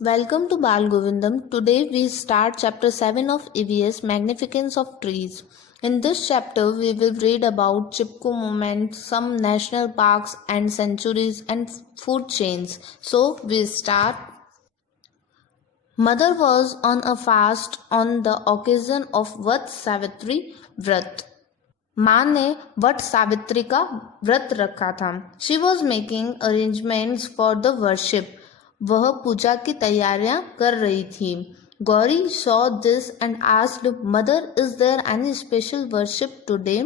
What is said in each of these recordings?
Welcome to Bal Govindam. Today we start chapter 7 of EVS Magnificence of Trees. In this chapter we will read about Chipko movement, some national parks and sanctuaries and food chains. So we start. Mother was on a fast on the occasion of Vat Savitri Vrat. माँ ने वट सावित्री का व्रत रखा था. She was making arrangements for the worship. वह पूजा की तैयारियां कर रही थी. Gauri saw this and asked mother, is there any special worship today?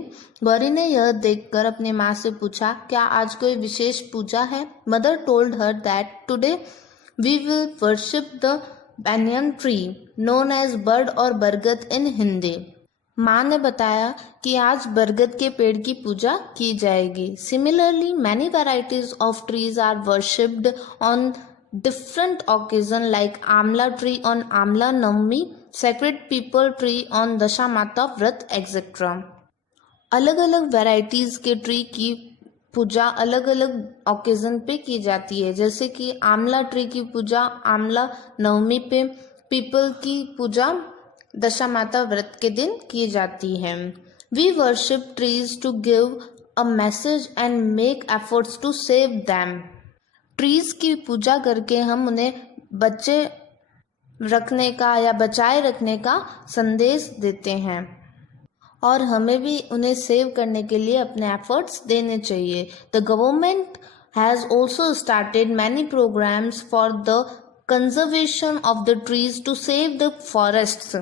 Gauri ने यह देखकर अपनी माँ से पूछा, क्या आज कोई विशेष पूजा है? Mother told her that today we will worship the banyan tree known as बर्ड और बरगद इन हिंदी. माँ ने बताया कि आज बरगद के पेड़ की पूजा की जाएगी. Similarly many varieties of trees are worshipped on different occasion like amla tree on Amla Navami, sacred peepal tree on Dasha Mata व्रत एक्सेट्रा. अलग अलग वैराइटीज के ट्री की पूजा अलग अलग ओकेजन पे की जाती है. जैसे कि आमला ट्री की पूजा आमला नवमी पे, पीपल की पूजा दशा माता व्रत के दिन की जाती है. We worship trees to give a message and make efforts to save them. Trees की पूजा करके हम उन्हें बचे रखने का या बचाए रखने का संदेश देते हैं और हमें भी उन्हें सेव करने के लिए अपने एफर्ट्स देने चाहिए. The government has also started many programmes for the conservation of the trees to save the forests.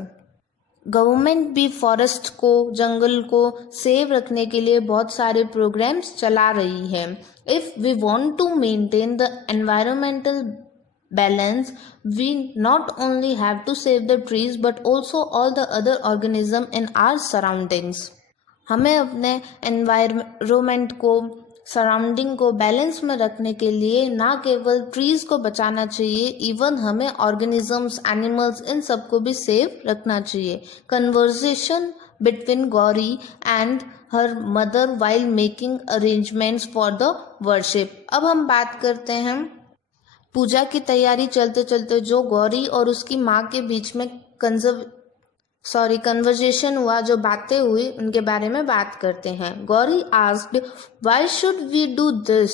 Government भी फॉरेस्ट को, जंगल को सेव रखने के लिए बहुत सारे प्रोग्राम्स चला रही है. If we want to maintain the environmental balance, we not only have to save the trees but also all the other organism in our surroundings. हमें अपने एनवायरमेंट को, सराउंडिंग को बैलेंस में रखने के लिए ना केवल ट्रीज को बचाना चाहिए, इवन हमें ऑर्गेनिजम्स, एनिमल्स, इन सबको भी सेव रखना चाहिए. Conversation between Gauri and her mother while making arrangements for the worship. अब हम बात करते हैं पूजा की तैयारी चलते चलते जो गौरी और उसकी माँ के बीच में कन्वर्जेशन हुआ, जो बातें हुई, उनके बारे में बात करते हैं. Gauri asked, why should we do this?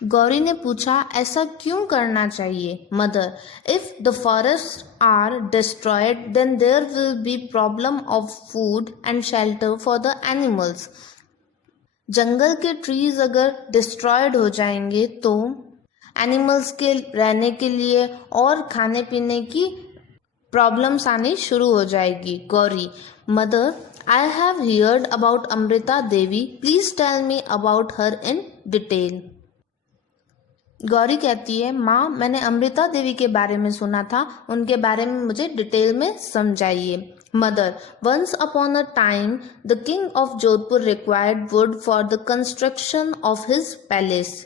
Gauri ने पूछा, ऐसा क्यों करना चाहिए? Mother, if the forest are destroyed then there will be problem of food and shelter for the animals. जंगल के ट्रीज अगर डिस्ट्रॉयड हो जाएंगे तो एनिमल्स के रहने के लिए और खाने पीने की प्रॉब्लम्स आनी शुरू हो जाएगी. Gauri, mother, I have heard about Amrita Devi, please tell me about her in detail. Gauri कहती है, माँ, मैंने अमृता देवी के बारे में सुना था, उनके बारे में मुझे डिटेल में समझाइए. Mother, once upon a time the king of Jodhpur required wood for the construction of his palace.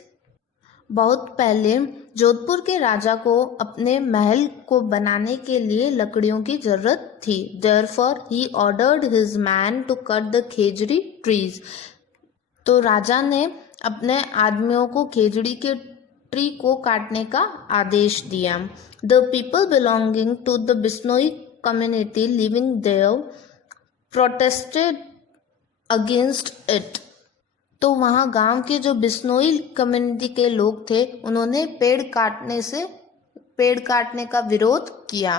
बहुत पहले जोधपुर के राजा को अपने महल को बनाने के लिए लकड़ियों की जरूरत थी. Therefore he ordered his man to cut the Khejri trees. तो राजा ने अपने आदमियों को खेजड़ी के ट्री को काटने का आदेश दिया. The people belonging to the Bishnoi community living there protested against it. तो वहाँ गांव के जो बिश्नोई कम्युनिटी के लोग थे, उन्होंने पेड़ काटने का विरोध किया,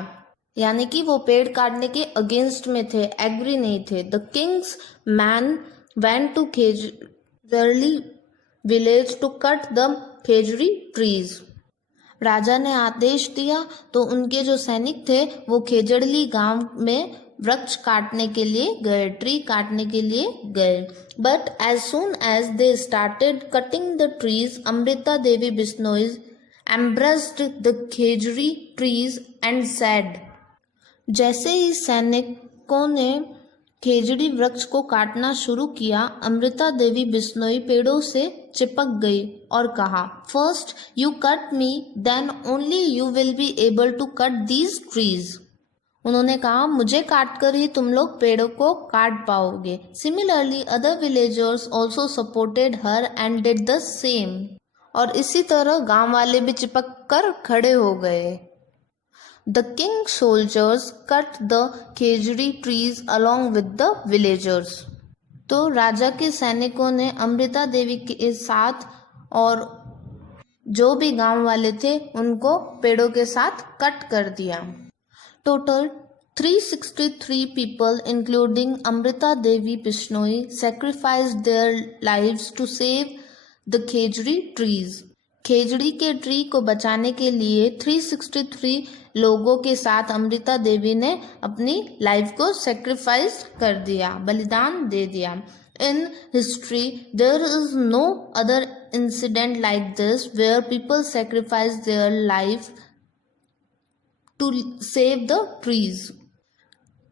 यानी कि वो पेड़ काटने के अगेंस्ट में थे, एग्री नहीं थे. The king's men went to Khejri village to cut the khejri trees. राजा ने आदेश दिया तो उनके जो सैनिक थे वो खेजड़ली गांव में वृक्ष काटने के लिए गए, ट्री काटने के लिए गए. But as soon as they started cutting the trees, Amrita Devi Bishnoi embraced the khejri trees and said. जैसे ही सैनिकों ने खेजड़ी वृक्ष को काटना शुरू किया, अमृता देवी बिश्नोई पेड़ों से चिपक गई और कहा, first you cut me, then only you will be able to cut these trees. उन्होंने कहा, मुझे काटकर ही तुम लोग पेड़ों को काट पाओगे. Similarly other villagers also supported her and did the same. और इसी तरह गांव वाले भी चिपक कर खड़े हो गए. The king's soldiers cut the khejuri trees along with the villagers. तो राजा के सैनिकों ने अमृता देवी के साथ और जो भी गांव वाले थे उनको पेड़ों के साथ कट कर दिया. Total 363 people, including Amrita Devi Bishnoi, sacrificed their lives to save the khejuri trees. खेजड़ी के ट्री को बचाने के लिए 363 लोगों के साथ अमृता देवी ने अपनी लाइफ को सेक्रीफाइस कर दिया, बलिदान दे दिया. In history, there is no other incident like this where people sacrifice their life to save the trees.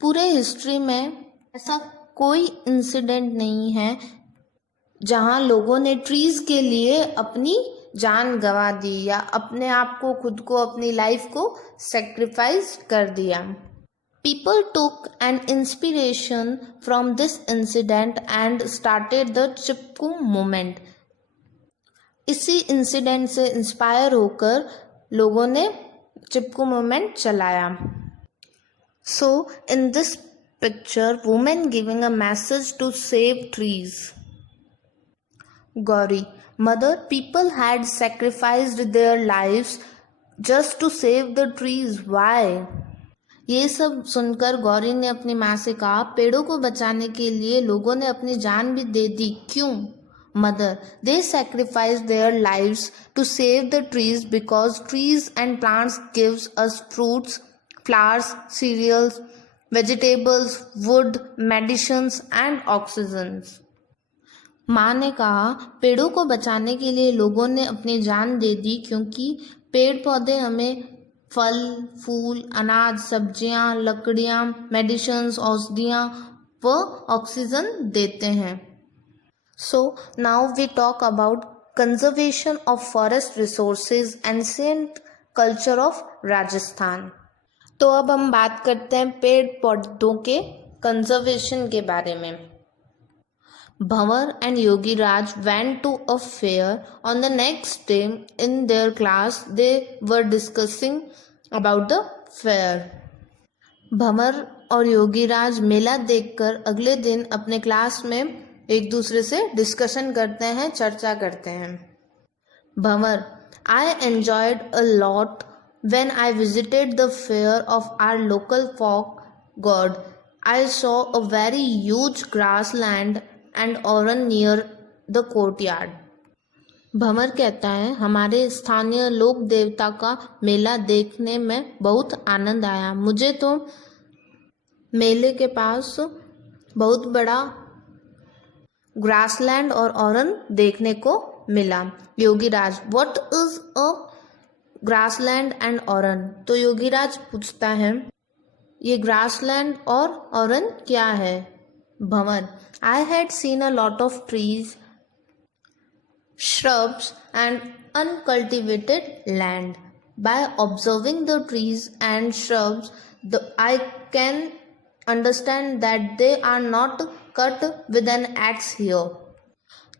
पूरे हिस्ट्री में ऐसा कोई इंसिडेंट नहीं है जहां लोगों ने ट्रीज के लिए अपनी जान गंवा दी या अपने आप को, खुद को, अपनी लाइफ को सेक्रीफाइस कर दिया. People took an inspiration from this incident and started the Chipko movement. इसी इंसिडेंट से इंस्पायर होकर लोगों ने चिपकू मूवमेंट चलाया. So in this picture, women giving a message to save trees. Gauri, mother, people had sacrificed their lives just to save the trees. Why? ये सब सुनकर गौरी ने अपनी माँ से कहा, पेड़ों को बचाने के लिए लोगों ने अपनी जान भी दे दी, क्यों? Mother, they sacrificed their lives to save the trees because trees and plants gives us fruits, flowers, cereals, vegetables, wood, medicines and oxygens. माँ ने कहा, पेड़ों को बचाने के लिए लोगों ने अपनी जान दे दी क्योंकि पेड़ पौधे हमें फल, फूल, अनाज, सब्जियां, लकड़ियां, मेडिसिन्स, औषधियां व ऑक्सीजन देते हैं. So now we talk about conservation of forest resources, ancient culture of Rajasthan. तो अब हम बात करते हैं पेड़ पौधों के कंजर्वेशन के बारे में. Bhavar and Yogiraj went to a fair. On the next day in their class, they were discussing about the fair. भंवर और योगीराज मेला देखकर अगले दिन अपने क्लास में एक दूसरे से डिस्कशन करते हैं, चर्चा करते हैं. भंवर, I enjoyed a lot when I visited the fair of our local folk god. I saw a very huge grassland and oran near the courtyard. भंवर कहता है, हमारे स्थानीय लोक देवता का मेला देखने में बहुत आनंद आया. मुझे तो मेले के पास बहुत बड़ा ग्रासलैंड और ओरन देखने को मिला. Yogiraj, what is a grassland and oran? तो योगीराज पूछता है, ये ग्रासलैंड और ओरन क्या है? भंवर, I had seen a lot of trees, shrubs and uncultivated land. By observing the trees and shrubs, I can understand that they are not cut with an axe here.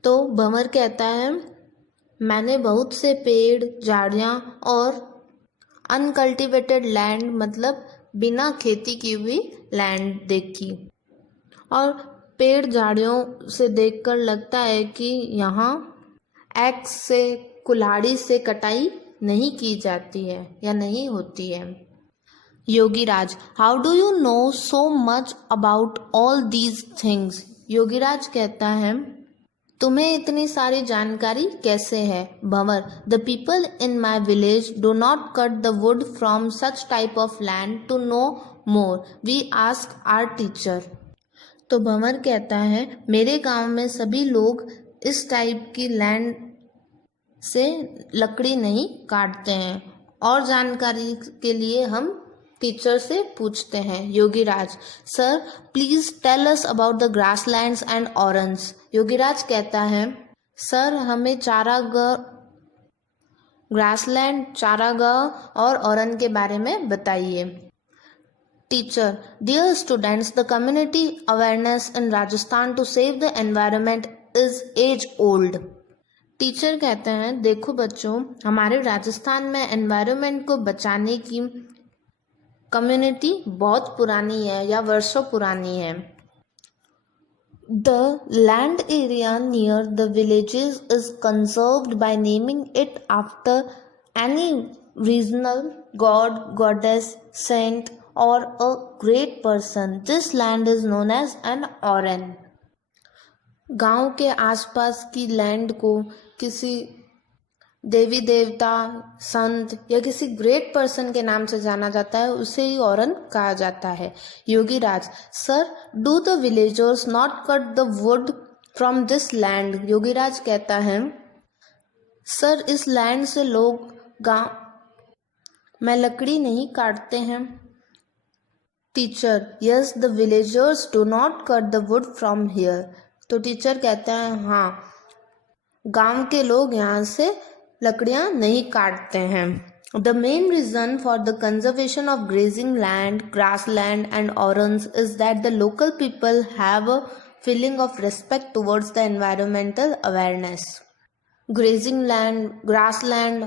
तो भंवर कहता है, मैंने बहुत से पेड़, झाड़ियाँ और अनकल्टिवेटेड लैंड मतलब बिना खेती की हुई लैंड देखी, और पेड़ झाड़ियों से देखकर लगता है कि यहाँ एक्स से, कुल्हाड़ी से कटाई नहीं की जाती है या नहीं होती है. Yogiraj, how do you know so much about all these things? Yogiraj कहता है, तुम्हें इतनी सारी जानकारी कैसे है? Bhanwar, the people in my village do not cut the wood from such type of land to no more. We ask our teacher. तो भंवर कहता है, मेरे गांव में सभी लोग इस टाइप की लैंड से लकड़ी नहीं काटते हैं और जानकारी के लिए हम टीचर से पूछते हैं. Yogiraj, sir please tell us about the grasslands and orans. Yogiraj कहता है, सर हमें चारागाह, ग्रासलैंड, चारागाह और ऑरन के बारे में बताइए. Teacher, dear students, the community awareness in Rajasthan to save the environment is age old. Teacher कहते हैं, देखो बच्चों, हमारे राजस्थान में एनवायरनमेंट को बचाने की कम्युनिटी बहुत पुरानी है या वर्षों पुरानी है। The land area near the villages is conserved by naming it after any regional god, goddess, saint, or a great person. This land is known as an Oren. गांव के आसपास की लैंड को किसी देवी देवता, संत या किसी ग्रेट पर्सन के नाम से जाना जाता है, उसे ही औरन कहा जाता है। Yogiraj, sir, do the villagers not cut the wood from this land? Yogiraj कहता है, सर, इस लैंड से लोग गांव में लकड़ी नहीं काटते हैं। Teacher, yes, the villagers do not cut the wood from here. तो टीचर कहते हैं, हाँ, गांव के लोग यहाँ से लकड़ियां नहीं काटते हैं। The main reason for the conservation of grazing land, grassland and orans is that the local people have a feeling of respect towards the environmental awareness. Grazing land, grassland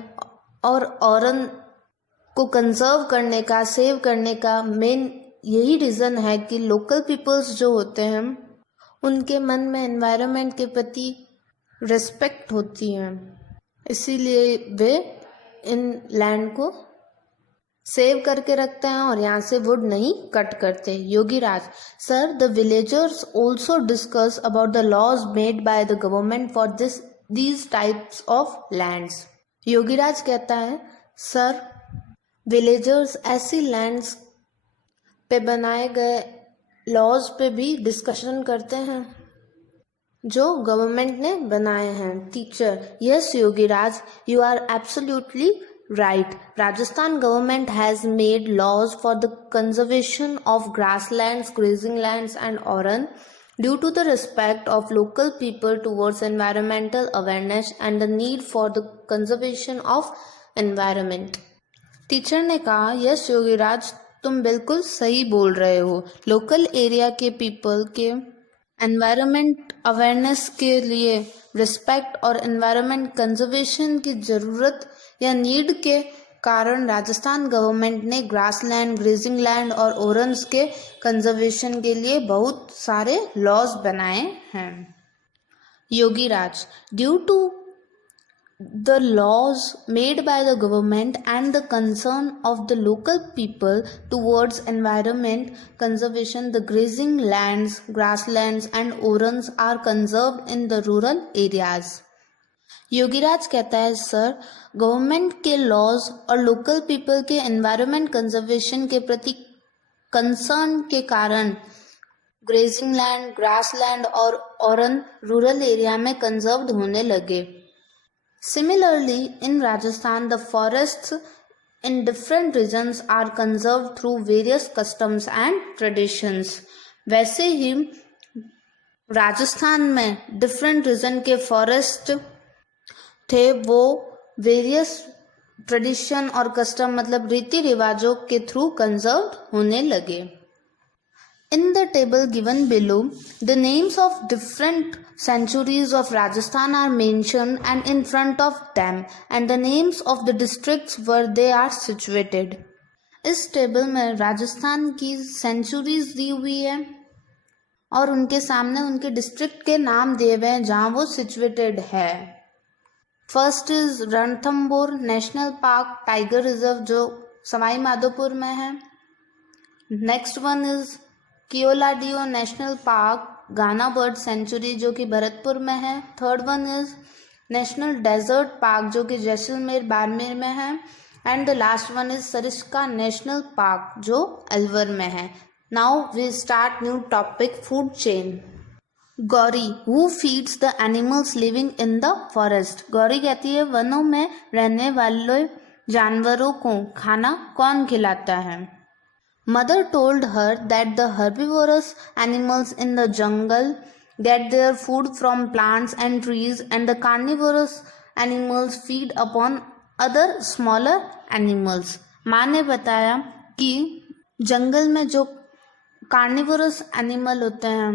और oran को कंजर्व करने का, save करने का main यही reason है कि local peoples जो होते हैं उनके मन में एनवायरनमेंट के प्रति रिस्पेक्ट होती है, इसीलिए वे इन लैंड को सेव करके रखते हैं और यहाँ से वुड नहीं कट करते। Yogiraj, sir, the villagers also discuss about the laws made by the government for these types of lands. Yogiraj कहता है, सर, विलेजर्स ऐसी लैंड्स पे बनाए गए लॉज पे भी डिस्कशन करते हैं जो गवर्नमेंट ने बनाए हैं। Teacher, yes Yogiraj, you are absolutely right. Rajasthan government has made laws for the conservation of grasslands, grazing lands and oran due to the respect of local people towards environmental awareness and the need for the conservation of environment. Teacher ने कहा, yes Yogiraj, तुम बिल्कुल सही बोल रहे हो। Local area के people के एनवायरनमेंट अवेयरनेस के लिए रिस्पेक्ट और एनवायरनमेंट कंजर्वेशन की ज़रूरत या नीड के कारण राजस्थान गवर्नमेंट ने ग्रासलैंड, ग्रेजिंग लैंड और ओरन्स के कंजर्वेशन के लिए बहुत सारे लॉज बनाए हैं। Yogiraj, due to the laws made by the government and the concern of the local people towards environment conservation, the grazing lands, grasslands and orans are conserved in the rural areas. Yogiraj कहता है, sir, government के laws और local people के environment conservation के प्रति concern के कारण grazing land, grassland और ओरन रूरल एरिया में कंजर्व्ड होने लगे। Similarly, in Rajasthan, the forests in different regions are conserved through various customs and traditions. वैसे ही राजस्थान में डिफरेंट रीजन के फॉरेस्ट थे, वो वेरियस ट्रेडिशन और कस्टम मतलब रीति रिवाजों के थ्रू कंजर्व होने लगे। In the table given below, the names of different sanctuaries of Rajasthan are mentioned and in front of them and the names of the districts where they are situated. इस table में राजस्थान की centuries दी हुई है और उनके सामने उनके district के नाम दिए हुए हैं जहाँ वो सिचुएटेड है। First is Ranthambore national park tiger reserve जो सवाई माधोपुर में है। Next one is Keoladeo national park Ghana bird sanctuary जो कि भरतपुर में है। Third one is national desert park जो कि जैसलमेर बाड़मेर में है। And the last one is Sariska national park जो अलवर में है। Now we start new topic, food chain. Gauri, who feeds the animals living in the forest? Gauri कहती है, वनों में रहने वाले जानवरों को खाना कौन खिलाता है? Mother told her that the herbivorous animals in the jungle get their food from plants and trees and the carnivorous animals feed upon other smaller animals. माँ ने बताया कि जंगल में जो कार्निवोरस एनिमल होते हैं,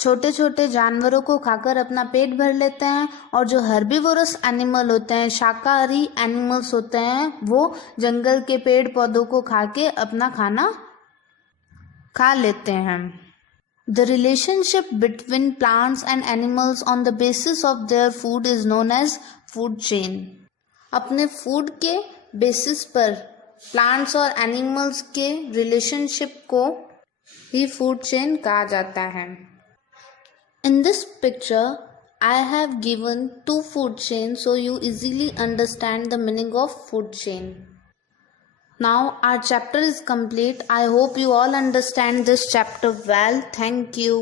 छोटे छोटे जानवरों को खाकर अपना पेट भर लेते हैं और जो हर्बीवोरस एनिमल होते हैं, शाकाहारी एनिमल्स होते हैं, वो जंगल के पेड़ पौधों को खा के अपना खाना खा लेते हैं। The relationship between plants and animals on the basis of their food is known as food chain. अपने फूड के बेसिस पर प्लांट्स और एनिमल्स के रिलेशनशिप को ही फूड चेन कहा जाता है। In this picture, I have given 2 food chains so you easily understand the meaning of food chain. Now our chapter is complete. I hope you all understand this chapter well. Thank you.